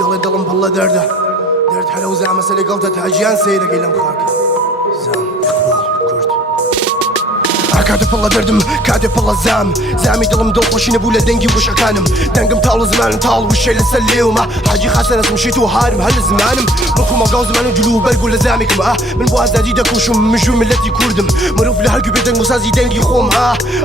دڵێ دڵم پڵ لە دەردە دەرد هەرە و زامە سەری گەڵتە تاجیان سەیرەکەی لەم خاکە زام ئیقبال کورد کاتێ پڵ لە دەردم کاتێ پڵ لە زامی دڵم دڵخۆشی نەبوو لە دەنگی وشەکانم دەنگم تاڵ زمانم تاڵ وشەی لەسەر لێومە حاجی خەسەنەسم شیت و هارم هەر لە زمانم وەکو مەڵگا و زمان و جلو و بەرگ و لە زامێکم من بۆ ئازادی دەکوشم مژوو ملەتی کوردم مرۆڤ لە هەرگوو بێ دەنگ و سازی دەنگی خۆم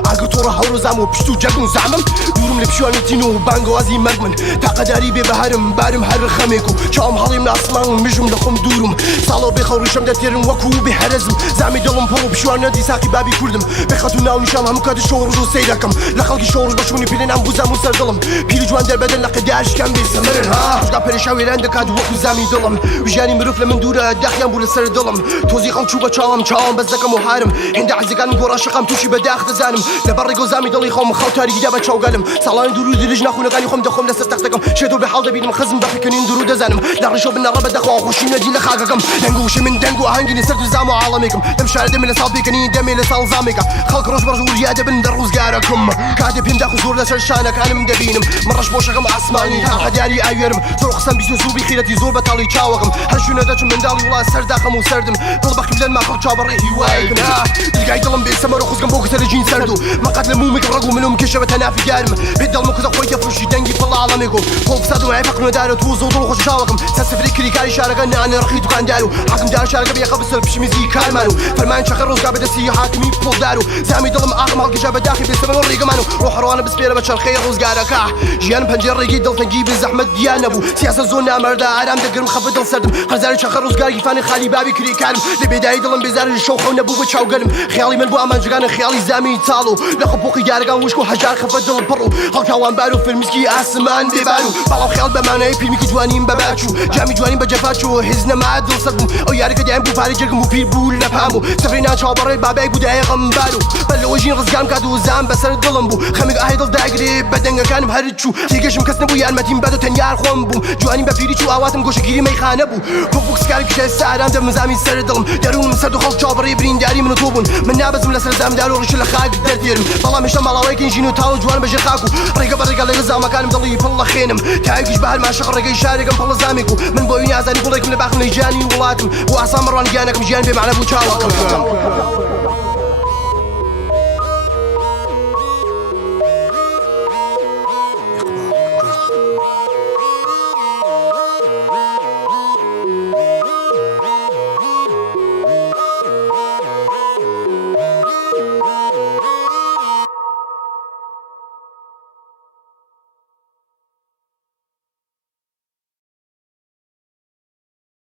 ئاگر تۆڕە هەوڕ و زام و پشت و جەگن و زامم دوورم لە پیشوانی تین و بانگوازی مەرگ من تاقەداری بێ بەهارم بارم هەر خەمێک و چاوم هەڵیم لە ئاسمان مژم لە خۆم دوورم ساڵۆ بێخەوڕیشەم دەتێرم وەکو بێ هەرەزم زامی دڵم پڕ و پیشوانەتی ساقی بابی کوردم بێخەت و ناو نیشان هەموو کاتی شۆڕژ و سەیرەکەم لە خەڵکی شۆڕژ بەشونی پێلێنام بوزام و سەردڵم پیری جوان دەربەدەن لە قەداشکەم بێ سەمرن هەشگا پەرێشا وێران دەکات وەکو زامی دڵم ژیانی مرۆڤ لە من دوورە داخیان بوو لەسەر دڵم تۆزی خەڵ چوو بە چاوم بەس دەکەم و هارم هێندە عەزیەکانم گۆڕاشەقام تووشی بەداخ دەزانم لەبەر ڕێگە و زامی دڵی خۆم خەڵ تاریکیدا بە چاوگەلم ساڵانی دوور و درێژ ناخوونەکانی خۆم دەخۆم لەسەر تەختەکەم شێتۆ بێ حاڵ دەبینم خەزم بەقیکەنین دوور و دەزانم لە ڕێشەو بنەڕە بەدەخوا خۆشی نەدی لە خاکەکەم دەنگ و وشەی من دەنگ و ئاهەنگی لەسەر زام و عاڵەمێکم لەم شارە دەمێ لە ساڵ پێکەنی دەمێ لە ساڵ زامێکە خەڵک ڕۆژ بەڕۆژ وریا دەبن دە ڕوزگارەکەم کاتێ پێم داخ و زۆر لەسەر شانەکانم دەبینم من ڕەش بۆشەکەم ئاسمانی تا حەداری ئاوێرم زۆر قسەم بیست و زوو بخیرەتی زۆر بەتاڵی چاوەکەم هەر شوێنە دەچم منداڵی وڵا سەرداخەم و سەردم دڵ بە قیبلەن ماخەڵ چاوبەڕێ هیوایەکن دلگای دڵم بێ سەمەر و خوزگەم بۆ کەسە لە جین سەرد و مەقەت لە مومێک ڕەگ و منم کێشە بە تەنافی دارم بێ دڵم و کەسە خۆی دەفرۆشی دەنگی پڵ عاڵەمێک و خۆڵ فساد و عیب حەقنەدارە تو زۆر دڵ و خۆش چاوەکەم سەرسفری کریکاری شارەکە نانە ڕەخی دوکاندار و حاکم دار شارەکە بێخە بەسەر پشمیزی کارمان و فەرمان چەقە ڕۆزگا بەدەستی حاکمی پڵدار و زامی دڵم ئاغم هەڵگەشا بەداخی بێ سەمەر و ڕێگەمان و ڕۆحڕوانە بسپێرە بە چەرخەی ڕۆزگارەکە ژیان پەنجەر ڕێگەی دڵتەنگی بێ زەحمەت دیان نەبوو سیاسە زۆر نامەردە ئارام دەگرم خەفە دڵ سەردم هەزاری چەقە ڕۆزگاری فانی خالی بابی کریکارم لە بێدایی دڵم بێزار شەو خەو نەبوو بە چاوگەلم خیاڵی من بۆ ئامانجگانە خیاڵی زامی تاڵ و لە خەپۆقی دارەکان وشک و هەژار خەفە دڵ پڕ و هەڵکاوانبار و فرمیسکی ئاسمان بێبار و بەڵام خیاڵ بەمانەیە پیرمیکی جوانیم بەباچ و جامی جوانیم بە جەفاچ و هێز نەما دڵ سەد بووم ئەو یارەکە دایان بوو پارەی جەرگم و پیر بوو لە پام و سەفرەی ناچاوبەڕێ بابای بوودایە غەمبار و بەر لەوە ژین ڕزگام کات و زام بەسەر دڵم بوو خەمێک ئاهی دڵ داگرێ بە دەنگەکانم هەر چوو تێگەشم کەس نەبوو یارمەتیم بەد و تەنیار خۆم بووم جوانیم بە پیری چوو ئاواتم گۆشەگیری مەیخانە بوو پۆکسکار کشە سارام دە مزامی سەر دڵم دەروونم سەد و خەڵ چاوبەڕێ برینداری من و تۆ بوون من نابەزم لەسەر زامدار و ڕیش لە خاک دەردێرم بەڵام هێشتا ماڵاوەیەکی ژین و تاڵ و جوان بەژێر خاک و ڕێگە بە ڕێگە لەگە زامەکانم دڵی پڵ لە خێنم تایەکیش بە هەر ماشەق ڕێگەی شارێکم پڵ زامێک و من بۆ وینی ئازانی گوڵێکم لە باخم لە ژیانی وڵاتم و ئاسان بڕوان گیانەکەم ژیان بێ معنە بوو چاوەکەم